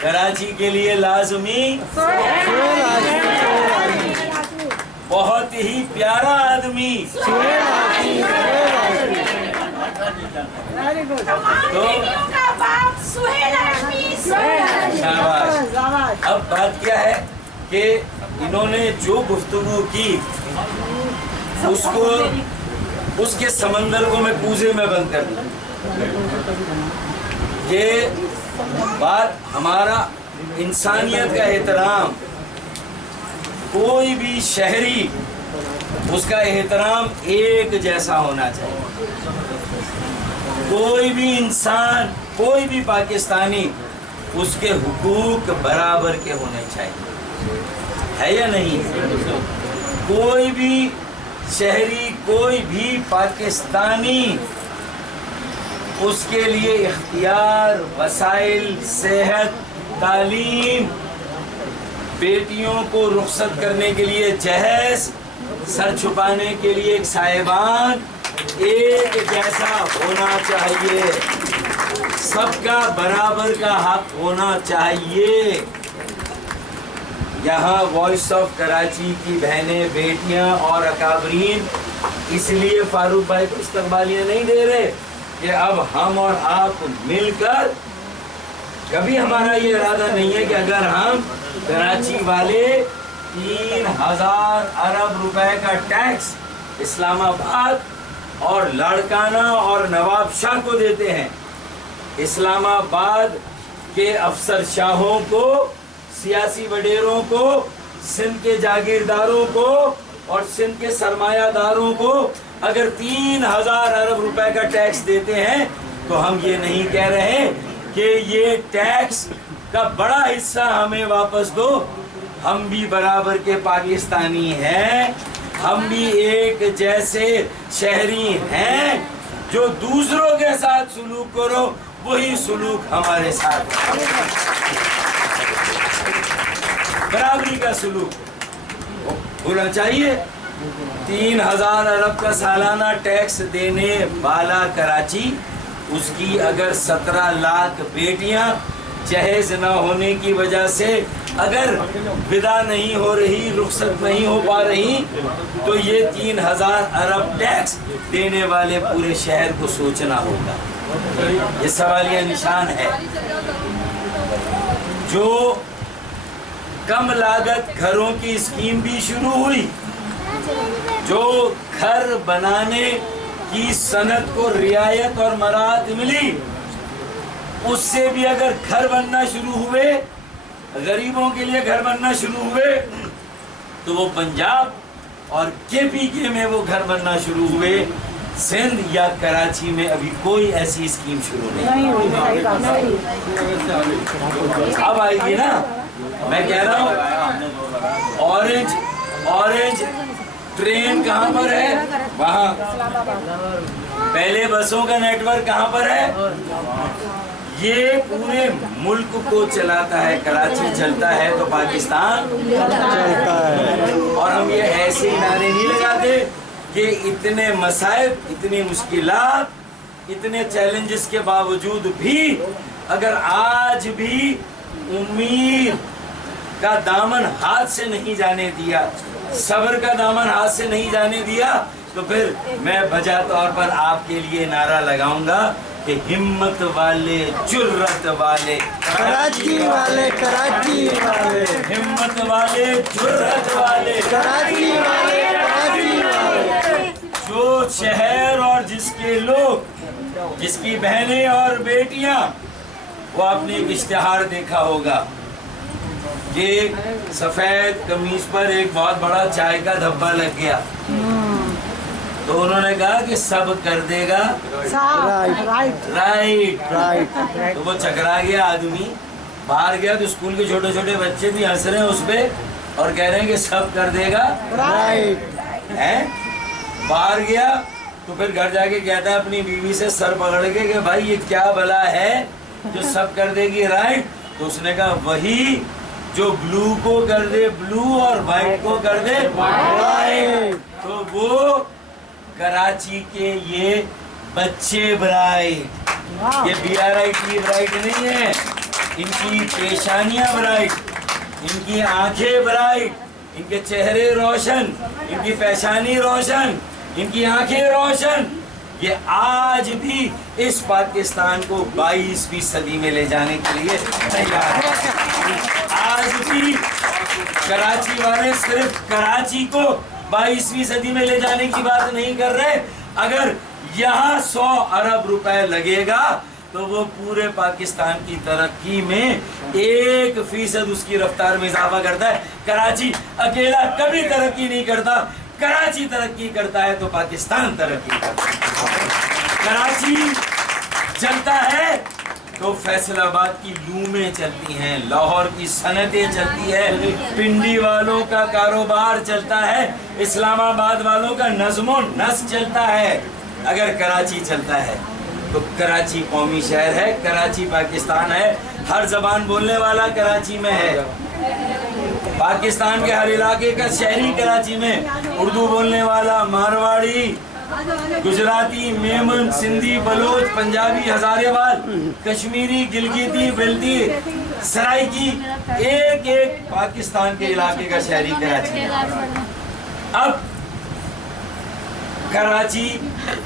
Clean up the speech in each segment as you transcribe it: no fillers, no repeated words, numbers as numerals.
कराची के लिए लाजमी, बहुत ही प्यारा आदमी। तो शाबाश। अब बात क्या है कि इन्होंने जो गुफ्तगू की उसको, उसके समंदर को मैं पूजे में बंद कर दूं। ये बात हमारा इंसानियत का एहतराम, कोई भी शहरी उसका एहतराम एक जैसा होना चाहिए। कोई भी इंसान, कोई भी पाकिस्तानी, उसके हुकूक बराबर के होने चाहिए, है या नहीं? कोई भी शहरी, कोई भी पाकिस्तानी, उसके लिए इख्तियार, वसाइल, सेहत, तालीम, बेटियों को रुखसत करने के लिए जहेज, सर छुपाने के लिए एक साहिबान, एक जैसा होना चाहिए। सबका बराबर का हक होना चाहिए। यहाँ वॉइस ऑफ कराची की बहनें, बेटियां और अकाबरीन इसलिए फारूक भाई को इस्तकबालियाँ नहीं दे रहे कि अब हम और आप मिलकर, कभी हमारा ये इरादा नहीं है कि अगर हम कराची वाले 3000 अरब रुपए का टैक्स इस्लामाबाद और लाड़काना और नवाब शाह को देते हैं, इस्लामाबाद के अफसर शाहों को, सियासी वडेरों को, सिंध के जागीरदारों को और सिंध के सरमायादारों को अगर 3000 अरब रुपए का टैक्स देते हैं, तो हम ये नहीं कह रहे कि ये टैक्स का बड़ा हिस्सा हमें वापस दो। हम भी बराबर के पाकिस्तानी हैं, हम भी एक जैसे शहरी हैं। जो दूसरों के साथ सुलूक करो वही सुलूक हमारे साथ, बराबरी का सुलूक होना चाहिए। 3000 अरब का सालाना टैक्स देने वाला कराची, उसकी अगर 17 लाख बेटियां जहेज न होने की वजह से अगर विदा नहीं हो रही, रुखसत नहीं हो पा रही, तो ये 3000 अरब टैक्स देने वाले पूरे शहर को सोचना होगा। ये सवालिया निशान है। जो कम लागत घरों की स्कीम भी शुरू हुई, जो घर बनाने की सनत को रियायत और मराहत मिली, उससे भी अगर घर बनना शुरू हुए, गरीबों के लिए घर बनना शुरू हुए, तो वो पंजाब और केपीके में वो घर बनना शुरू हुए। सिंध या कराची में अभी कोई ऐसी स्कीम शुरू नहीं हुई। अब आएगी ना, मैं कह रहा हूँ ऑरेंज ट्रेन कहाँ पर है? वहाँ। पहले बसों का नेटवर्क कहाँ पर है? ये पूरे मुल्क को चलाता है। कराची चलता है तो पाकिस्तान चलता है। और हम ये ऐसे नारे नहीं लगाते कि इतने मसाइब, इतनी मुश्किलात, इतने चैलेंजेस के बावजूद भी अगर आज भी उम्मीद का दामन हाथ से नहीं जाने दिया, सब्र का दामन हाथ से नहीं जाने दिया, तो फिर मैं बजा तौर पर आपके लिए नारा लगाऊंगा कि हिम्मत वाले, जुर्रत वाले, कराची वाले, कराची वाले, हिम्मत वाले, जुर्रत वाले, कराची वाले, कराची वाले। जो शहर और जिसके लोग, जिसकी बहनें और बेटियां, वो आपने एक इश्तिहार देखा होगा कि सफेद कमीज पर एक बहुत बड़ा चाय का धब्बा लग गया, तो उन्होंने कहा कि सब कर देगा राइट। तो वो चकरा गया आदमी, बाहर गया तो स्कूल के छोटे छोटे बच्चे भी हंस रहे हैं उस पे और कह रहे हैं कि सब कर देगा राइट है। बाहर गया तो फिर घर जाके कहता है अपनी बीवी से सर पकड़ के कि भाई ये क्या भला है जो सब कर देगी राइट। तो उसने कहा वही जो ब्लू को कर दे ब्लू और व्हाइट को कर दे व्हाइट। तो वो कराची के ये बच्चे ब्राइट, ये BRIT ब्राइट नहीं है, ان کی پیشانیاں برائٹ، ان کی آنکھیں برائٹ، ان کے چہرے روشن، ان کی پیشانی روشن، ان کی آنکھیں روشن، یہ آج بھی اس پاکستان کو 22ویں صدی میں لے جانے کے لیے تیار ہے۔ آج بھی کراچی والے صرف کراچی کو 22ویں صدی میں لے جانے کی بات نہیں کر رہے، اگر یہاں 100 ارب روپے لگے گا تو وہ پورے پاکستان کی ترقی میں 1% اس کی رفتار میں اضافہ کرتا ہے۔ کراچی اکیلا کبھی ترقی نہیں کرتا، کراچی ترقی کرتا ہے تو پاکستان ترقی کرتا ہے۔ کراچی چلتا ہے تو فیصل آباد کی لومیں چلتی ہیں، لاہور کی صنعتیں چلتی ہے، پنڈی والوں کا کاروبار چلتا ہے، اسلام آباد والوں کا نظم و نسق چلتا ہے۔ اگر کراچی چلتا ہے تو کراچی قومی شہر ہے، کراچی پاکستان ہے، ہر زبان بولنے والا کراچی میں ہے، پاکستان کے ہر علاقے کا شہری کراچی میں، اردو بولنے والا، مارواڑی، گجراتی، میمن، سندھی، بلوچ، پنجابی، ہزارے وال، کشمیری، گلگیتی، بلدی، سرائکی، ایک ایک پاکستان کے علاقے کا شہری کراچی میں۔ اب کراچی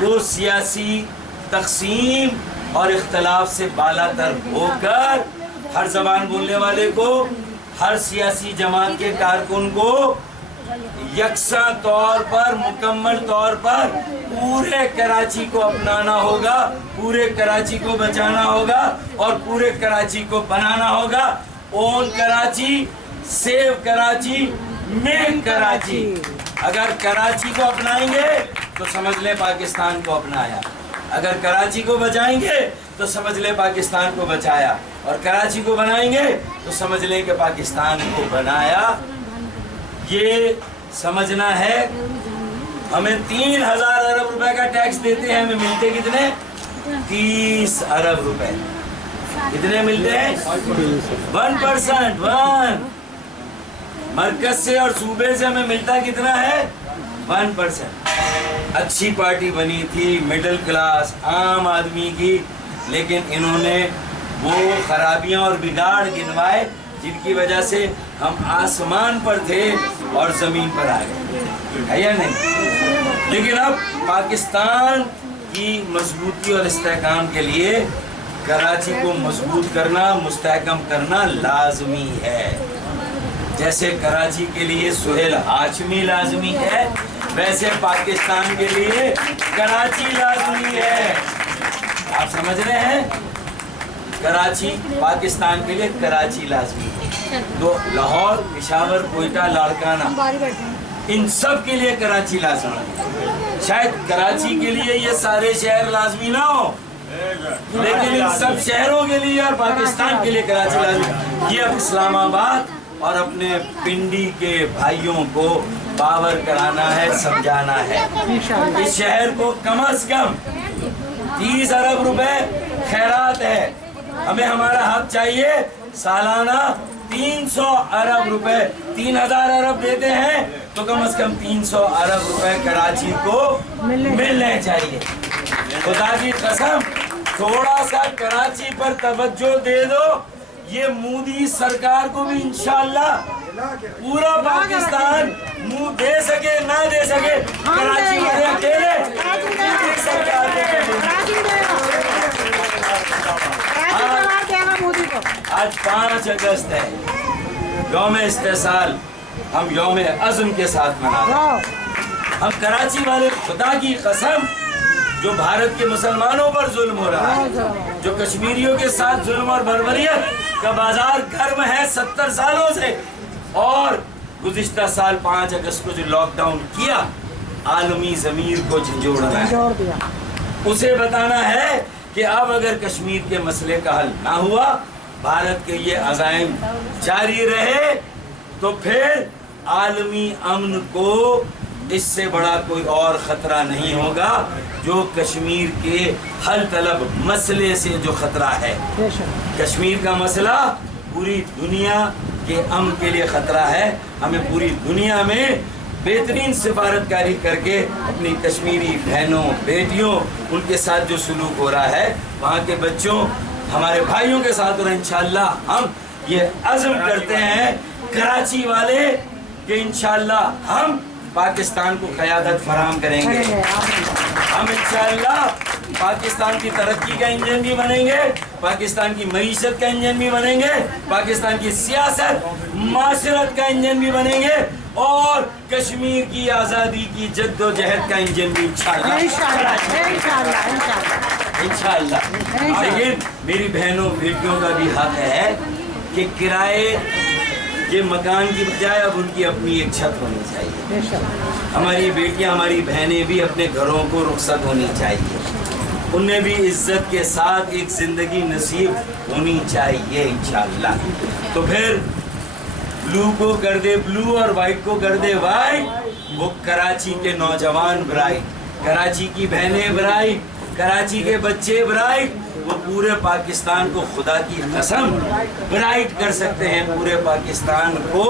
کو سیاسی تقسیم اور اختلاف سے بالاتر ہو کر ہر زبان بولنے والے کو، ہر سیاسی جماعت کے کارکن کو یکساں طور پر، مکمل طور پر پورے کراچی کو اپنانا ہوگا، پورے کراچی کو بچانا ہوگا اور پورے کراچی کو بنانا ہوگا۔ اون کراچی، سیو کراچی، میک کراچی۔ اگر کراچی کو اپنائیں گے تو سمجھ لیں پاکستان کو اپنایا، اگر کراچی کو بچائیں گے تو سمجھ لیں پاکستان کو بچایا، اور کراچی کو بنائیں گے تو سمجھ لیں کہ پاکستان کو بنایا۔ یہ سمجھنا ہے، ہمیں 3000 ارب روپے کا ٹیکس دیتے ہیں، ہمیں ملتے کتنے؟ 30 ارب روپے۔ کتنے ملتے ہیں؟ 1%۔ مرکز سے اور صوبے سے ہمیں ملتا کتنا ہے؟ 1%۔ اچھی پارٹی بنی تھی، مڈل کلاس، عام آدمی کی، لیکن انہوں نے وہ خرابیاں اور بگاڑ گنوائے جن کی وجہ سے ہم آسمان پر تھے اور زمین پر آ گئے، ہے یا نہیں؟ لیکن اب پاکستان کی مضبوطی اور استحکام کے لیے کراچی کو مضبوط کرنا، مستحکم کرنا لازمی ہے۔ جیسے کراچی کے لیے سہیل ہاشمی لازمی ہے، ویسے پاکستان کے لیے کراچی لازمی ہے۔ آپ سمجھ رہے ہیں؟ کراچی پاکستان کے لیے کراچی لازمی ہے۔ تو لاہور، پشاور، کوئٹہ، لاڑکانہ، ان سب کے لیے کراچی لازمی ہے۔ شاید کراچی کے لیے یہ سارے شہر لازمی نہ ہو، لیکن ان سب شہروں کے لیے اور پاکستان کے لیے کراچی لازمی ہے۔ یہ اب اسلام آباد اور اپنے پنڈی کے بھائیوں کو باور کرانا ہے، سمجھانا ہے۔ اس شہر کو کم از کم 30 ارب روپے خیرات ہے، ہمیں ہمارا حق چاہیے۔ سالانہ 300 ارب روپے، 3000 ارب دیتے ہیں تو کم از کم 300 ارب روپے کراچی کو ملنے چاہیے۔ خدا کی قسم، تھوڑا سا کراچی پر توجہ دے دو، یہ مودی سرکار کو بھی انشاءاللہ پورا پاکستان منہ دے سکے نہ دے سکے، کراچی والے اکیلے سرکار آج 5 اگست ہے، یوم استحصال، ہم یوم عزم کے ساتھ منا رہے ہیں۔ ہم کراچی والے، خدا کی قسم، جو بھارت کے مسلمانوں پر ظلم ہو رہا ہے، جو کشمیریوں کے ساتھ ظلم اور بربریت کا بازار گرم ہے 70 سالوں سے، اور گزشتہ سال 5 اگست کو جو لاک ڈاؤن کیا، عالمی ضمیر کو جھنجھوڑنا ہے، اسے بتانا ہے کہ اب اگر کشمیر کے مسئلے کا حل نہ ہوا، بھارت کے یہ عزائم جاری رہے، تو پھر عالمی امن کو اس سے بڑا کوئی اور خطرہ نہیں ہوگا جو کشمیر کے حل طلب مسئلے سے جو خطرہ ہے۔ کشمیر کا مسئلہ پوری دنیا کے امن کے لیے خطرہ ہے۔ ہمیں پوری دنیا میں بہترین سفارتکاری کر کے اپنی کشمیری بہنوں، بیٹیوں، ان کے ساتھ جو سلوک ہو رہا ہے، وہاں کے بچوں हमारे भाइयों के साथ, और इंशाअल्लाह हम ये अज़्म करते हैं कराची वाले कि इंशाअल्लाह हम पाकिस्तान को क़यादत फराहम करेंगे। हम इंशाअल्लाह पाकिस्तान की तरक्की का इंजन भी बनेंगे, पाकिस्तान की मईशत का इंजन भी बनेंगे, पाकिस्तान की सियासत माशरत का इंजन भी बनेंगे, और कश्मीर की आज़ादी की जद्दोजहद का इंजन भी इंशाअल्लाह। लेकिन मेरी बहनों बेटियों का भी हक है कि किराए के मकान की बजाय अब उनकी अपनी एक छत होनी चाहिए। हमारी बेटियां, हमारी बहनें भी अपने घरों को रुखसत होनी चाहिए, उन्हें भी इज्जत के साथ एक ज़िंदगी नसीब होनी चाहिए इंशाअल्लाह। तो फिर ब्लू को कर दे ब्लू और वाइट को कर दे वाइट, वो कराची के नौजवान ब्राइट, कराची की बहनें ब्राइट, कराची के बच्चे ब्राइट, वो पूरे पाकिस्तान को खुदा की कसम ब्राइट कर सकते हैं, पूरे पाकिस्तान को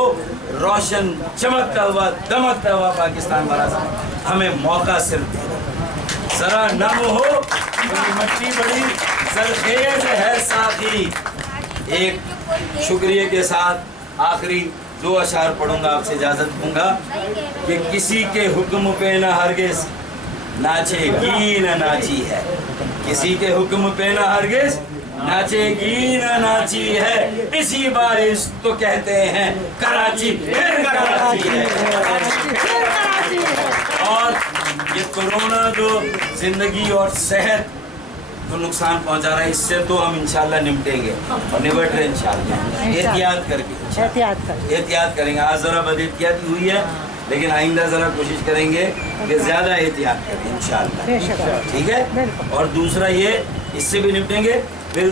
रोशन चमकता हुआ दमकता हुआ पाकिस्तान बना सकते। हमें मौका सिर्फ जरा नम हो, मट्टी बड़ी सरखेज है साथी। एक शुक्रिया के साथ आखिरी 2 अशार पढ़ूंगा, आपसे इजाजत दूंगा कि किसी के हुक्म पे न हरगिज नाचेगी न नाची है, किसी के हुक्म पे न हरगिज नाचेगी न नाची है, इसी बारिश तो कहते हैं कराची फिर कराची है। और ये कोरोना जो जिंदगी और सेहत को नुकसान पहुंचा रहा है, इससे तो हम इंशाल्लाह निपटेंगे और निपट रहे इंशाल्लाह, एहतियात करके एहतियात करेंगे। आज जरा बदएहतियाती हुई है, लेकिन आइंदा ज़रा कोशिश करेंगे कि ज़्यादा एहतियात करें इंशाअल्लाह, ठीक है। और दूसरा ये, इससे भी निपटेंगे फिर